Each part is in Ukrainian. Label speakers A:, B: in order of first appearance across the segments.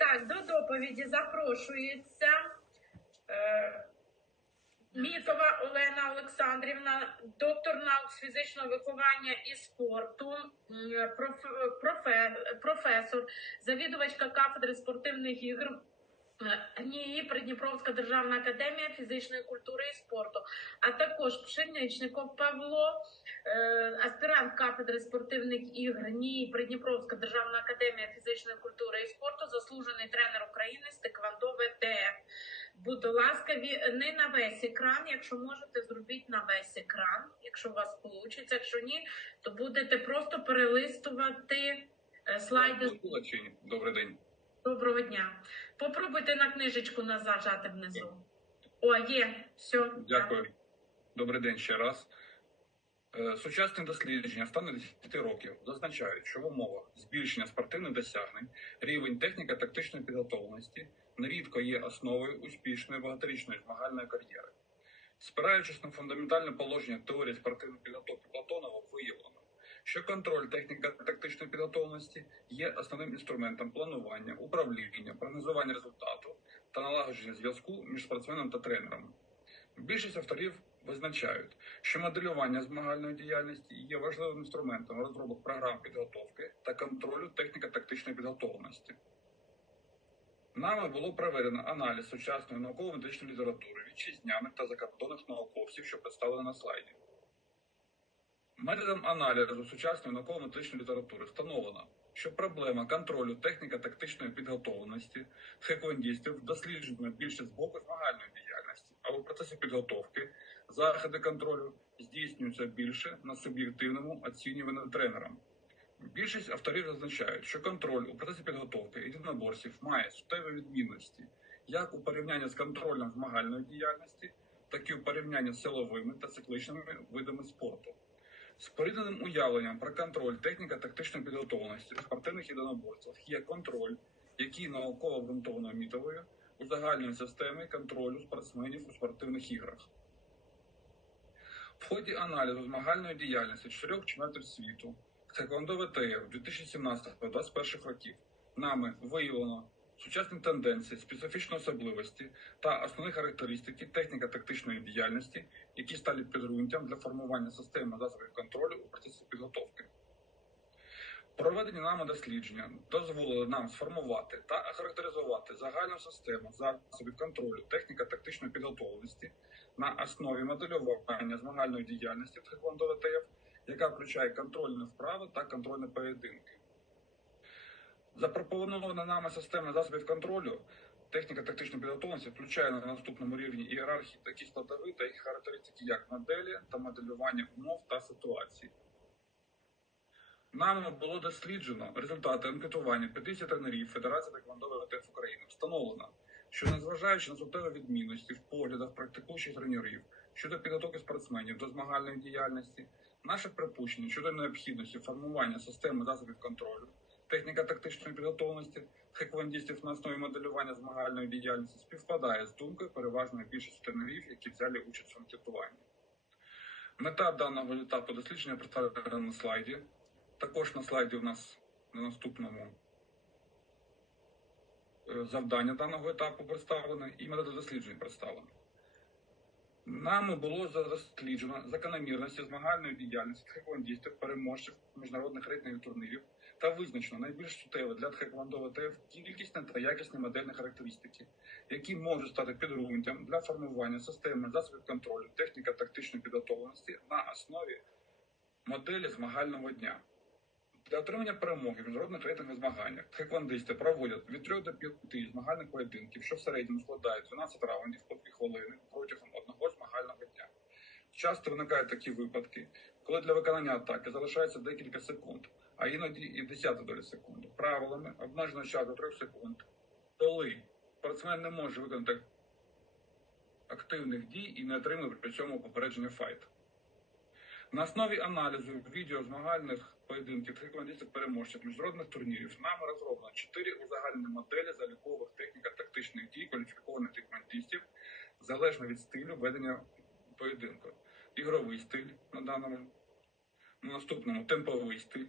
A: Так, до доповіді запрошується е, Мітова Олена Олександрівна, доктор наук з фізичного виховання і спорту, проф- профе- професор, завідувачка кафедри спортивних ігор. е, НІІ Придніпровська державна академія фізичної культури і спорту, а також Пшеничников Павло, аспірант кафедри спортивних ігор НІІ Придніпровська державна академія фізичної культури і спорту, заслужений тренер України з Теквандо ВТФ. Будь ласкаві, не на весь екран. Якщо можете, зробіть на весь екран. Якщо у вас вийде. Якщо ні, то будете просто перелистувати е, слайди.
B: Добрий день.
A: Доброго дня. Попробуйте на книжечку на зажати внизу. О, є. Все.
B: Дякую. Добрий день ще раз. Е, Сучасні дослідження останніх 10 років зазначають, що в умовах збільшення спортивних досягнень рівень техніко-тактичної підготовленості нерідко є основою успішної багаторічної змагальної кар'єри. Спираючись на фундаментальне положення теорії спортивної підготовки Платонова, виявлено, що контроль техніко-тактичної підготовленості є основним інструментом планування, управління, прогнозування результату та налагодження зв'язку між спортсменом та тренером. Більшість авторів визначають, що моделювання змагальної діяльності є важливим інструментом розробок програм підготовки та контролю техніко-тактичної підготовленості. Нами було проведено аналіз сучасної науково-медичної літератури вітчизняних та закордонних науковців, що представлено на слайді. Методом аналізу сучасної науково-медичної літератури встановлено, що проблема контролю техніко-тактичної підготовленості хеквондістів досліджена більше з боку змагальної діяльності, а у процесі підготовки заходи контролю здійснюються більше на суб'єктивному оцінюванні тренером. Більшість авторів зазначають, що контроль у процесі підготовки єдиноборців має суттєві відмінності як у порівнянні з контролем змагальної діяльності, так і у порівнянні з силовими та цикличними видами спорту. Спорідненим уявленням про контроль техніко-тактичної підготовленості спортивних єдиноборців є контроль, який науково обґрунтовано мітовою у загальної системи контролю спортсменів у спортивних іграх. В ході аналізу змагальної діяльності чотирьох чемпіонатів світу Тхеквондо ВТФ 2017-2021 років нами виявлено сучасні тенденції, специфічні особливості та основні характеристики техніко-тактичної діяльності, які стали підґрунтям для формування системи засобів контролю у процесі підготовки. Проведені нами дослідження дозволили нам сформувати та охарактеризувати загальну систему засобів контролю техніко-тактичної підготовленості на основі моделювання змагальної діяльності Тхеквондо ВТФ, яка включає контрольні вправи та контрольні поєдинки. Запропонована нами система засобів контролю техніко-тактичної підготовленості включає на наступному рівні ієрархії такі складові та їх характеристики, як моделі та моделювання умов та ситуацій. Нами було досліджено результати анкетування 50 тренерів Федерації Теквондо ВТФ України. Встановлено, що незважаючи на суттєві відмінності в поглядах практикуючих тренерів щодо підготовки спортсменів до змагальної діяльності, наше припущення щодо необхідності формування системи засобів контролю, техніка тактичної підготовленості хеквондістів на основі моделювання змагальної діяльності співпадає з думкою переважної більшості тренерів, які взяли участь в анкетуванні. Мета даного етапу дослідження представлена на слайді. Також на слайді у нас на наступному е, завдання даного етапу представлене і методи досліджень представлені. Нами було досліджено закономірності змагальної діяльності тхеквондістів, переможців міжнародних рейтингів турнірів та визначено найбільш суттєве для тхеквондо ВТФ кількісні та якісні модельні характеристики, які можуть стати підґрунтям для формування системи засобів контролю техніко-тактичної підготовленості на основі моделі змагального дня. Для отримання перемоги в міжнародних рейтингових змаганнях тхеквондисти проводять від 3 до 5 змагальних поєдинків, що в середньому складають 12 раундів по 2 хвилини протягом одного змагального дня. Часто виникають такі випадки, коли для виконання атаки залишається декілька секунд, а іноді і десята доля секунди. Правилами обмежено час до 3 секунд, коли спортсмен не може виконати активних дій і не отримує при цьому попередження файт. На основі аналізу відео змагальних поєдинків тхеквондистів переможців міжнародних турнірів нами розроблено чотири узагальнені моделі залікових техніко-тактичних дій кваліфікованих тхеквондистів залежно від стилю ведення поєдинку. Ігровий стиль на даному, на наступному темповий стиль,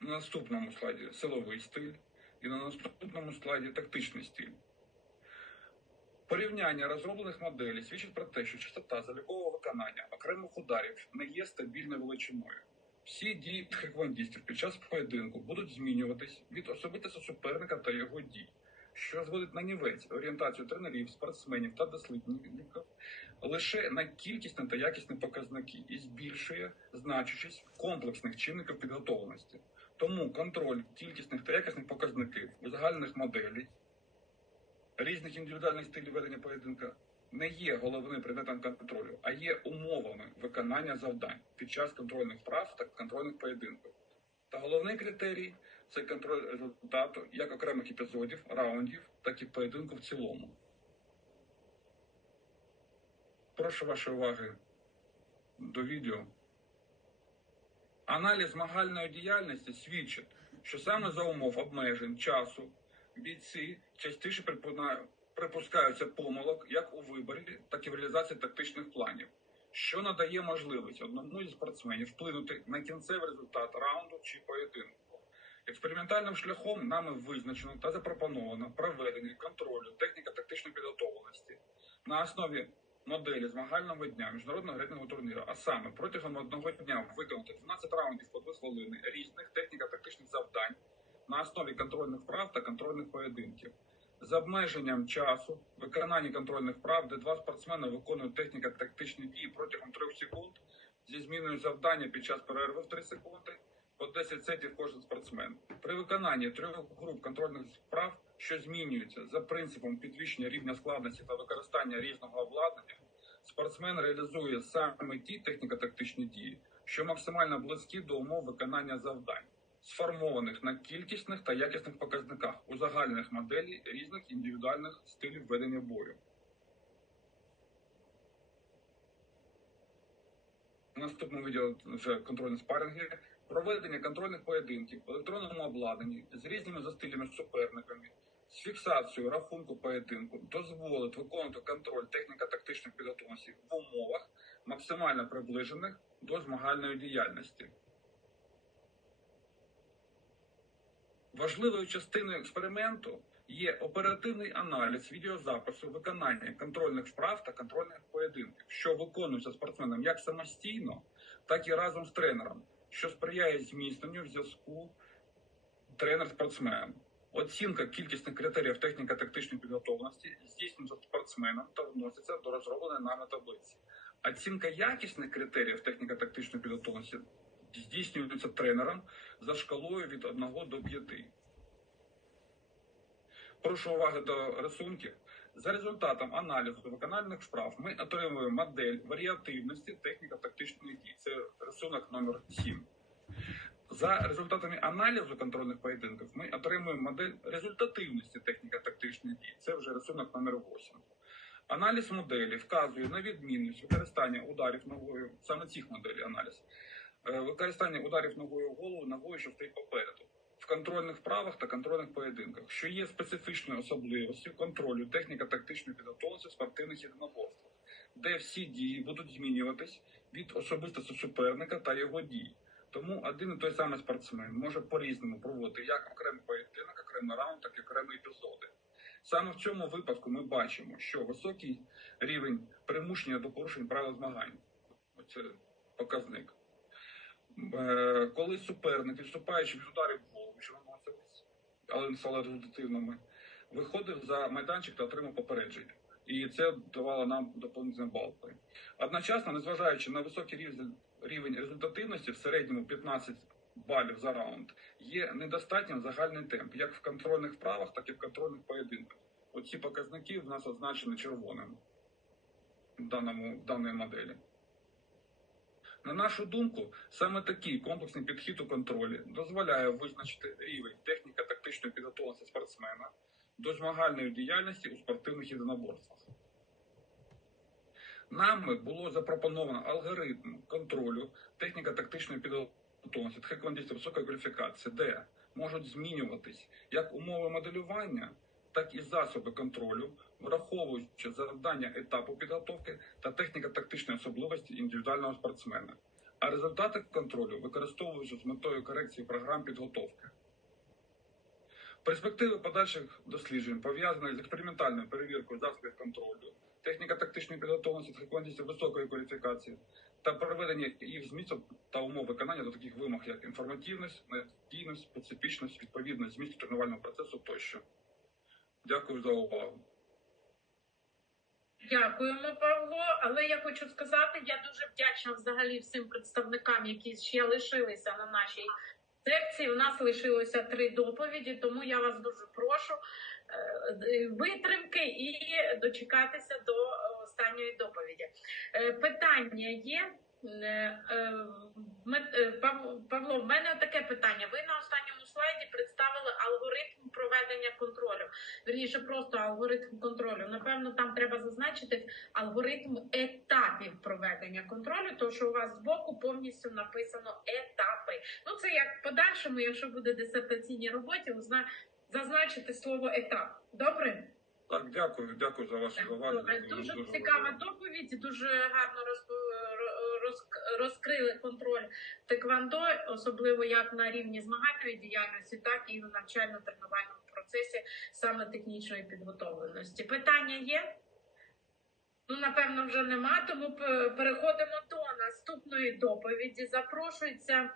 B: на наступному слайді силовий стиль, і на наступному слайді тактичний стиль. Порівняння розроблених моделей свідчить про те, що частота залікового виконання окремих ударів не є стабільною величиною. Всі дії тхеквондістів під час поєдинку будуть змінюватись від особистості суперника та його дій, що зводить на нівець орієнтацію тренерів, спортсменів та дослідників лише на кількісні та якісні показники і збільшує значущість комплексних чинників підготовленості. Тому контроль кількісних та якісних показників узагальнених моделей різних індивідуальних стилів ведення поєдинка не є головним предметом контролю, а є умовами виконання завдань під час контрольних прав та контрольних поєдинків. Та головний критерій це контроль результату як окремих епізодів, раундів, так і поєдинку в цілому. Прошу вашої уваги до відео. Аналіз змагальної діяльності свідчить, що саме за умов обмежень часу бійці частіше припуна- припускаються помилок як у виборі, так і в реалізації тактичних планів, що надає можливість одному зі спортсменів вплинути на кінцевий результат раунду чи поєдинку. Експериментальним шляхом нами визначено та запропоновано проведення контролю техніко-тактичної підготовленості на основі моделі змагального дня міжнародного рейтингового турніру, а саме протягом одного дня виконати 12 раундів по 2 хвилини різних техніко-тактичних завдань на основі контрольних вправ та контрольних поєдинків. З обмеженням часу виконання контрольних вправ, де два спортсмени виконують техніко-тактичні дії протягом 3 секунд зі зміною завдання під час перерви в 3 секунди по 10 сетів кожен спортсмен. При виконанні трьох груп контрольних вправ, що змінюються за принципом підвищення рівня складності та використання різного обладнання, спортсмен реалізує саме ті техніко-тактичні дії, що максимально близькі до умов виконання завдань, сформованих на кількісних та якісних показниках узагальнених моделей різних індивідуальних стилів ведення бою. Наступному відео вже контрольні спаринги. Проведення контрольних поєдинків в електронному обладнанні з різними за суперниками з фіксацією рахунку поєдинку дозволить виконувати контроль техніко-тактичної підготовленості в умовах, максимально приближених до змагальної діяльності. Важливою частиною експерименту є оперативний аналіз відеозапису виконання контрольних вправ та контрольних поєдинків, що виконуються спортсменом як самостійно, так і разом з тренером, що сприяє зміцненню зв'язку тренер-спортсмен. Оцінка кількісних критеріїв техніко-тактичної підготовленості здійснюється спортсменом та вноситься до розробленої нами таблиці. Оцінка якісних критеріїв техніко-тактичної підготовленості здійснюється тренером за шкалою від 1 до 5. Прошу уваги до рисунків. За результатом аналізу викональних вправ ми отримуємо модель варіативності техніко-тактичної дій. Це рисунок номер 7. За результатами аналізу контрольних поєдинків ми отримуємо модель результативності техніко-тактичної дії. Це вже рисунок номер 8. Аналіз моделі вказує на відмінність використання ударів ногою, саме цих моделей аналіз, використання ударів ногою в голову ногою, що стоїть попереду, в контрольних вправах та контрольних поєдинках, що є специфічною особливістю контролю техніко-тактичної підготовленості в спортивних єдиноборствах, де всі дії будуть змінюватись від особистості суперника та його дій. Тому один і той самий спортсмен може по-різному проводити як окремий поєдинок, окремий раунд, так і окремі епізоди. Саме в цьому випадку ми бачимо, що високий рівень примушення до порушень правил змагань. Оце показник. Е, Коли суперник, відступаючи від ударів в голову, що наносились, але не стали результативними, виходив за майданчик та отримав попередження. І це давало нам доповнительні бали. Одночасно, незважаючи на високий рівень результативності в середньому 15 балів за раунд, є недостатнім загальний темп, як в контрольних вправах, так і в контрольних поєдинках. Оці показники в нас означені червоним в даному в даної моделі. На нашу думку, саме такий комплексний підхід у контролі дозволяє визначити рівень техніко-тактичної підготовленості спортсмена до змагальної діяльності у спортивних єдиноборствах. Нами було запропоновано алгоритм контролю техніко-тактичної підготовленості тхеквондистів високої кваліфікації, де можуть змінюватись як умови моделювання, так і засоби контролю, враховуючи завдання етапу підготовки та техніко-тактичні особливості індивідуального спортсмена. А результати контролю використовуються з метою корекції програм підготовки. Перспективи подальших досліджень пов'язані з експериментальною перевіркою засобів контролю, техніко-тактичної підготовленості та високої кваліфікації та проведення їх змісту та умов виконання до таких вимог, як інформативність, надійність, специфічність, відповідність змісту тренувального процесу тощо. Дякую за увагу.
A: Дякуємо, Павло. Але я хочу сказати, я дуже вдячна взагалі всім представникам, які ще лишилися на нашій секції. У нас лишилося три доповіді, тому я вас дуже прошу е, витримки і дочекатися до останньої доповіді. Е, Питання є. Е, е, е, Павло, в мене таке питання. Ви на останньому слайді представили алгоритм проведення контролю. Вірніше, просто алгоритм контролю. Напевно, там треба зазначити алгоритм етапів проведення контролю, тому що у вас збоку повністю написано етапи. Ну, це як в подальшому, якщо буде дисертаційній роботі, узна- зазначити слово етап. Добре?
B: Так, дякую, дякую за зауваження.
A: добре.
B: Дуже-
A: Дуже цікава
B: важливо.
A: доповідь, дуже гарно розпо- ро- роз- розкрили контроль теквандо, особливо як на рівні змагальної діяльності, так і в навчально-тренувальному процесі саме технічної підготовленості. Питання є? Ну, напевно, вже нема, тому переходимо до наступної доповіді. Запрошується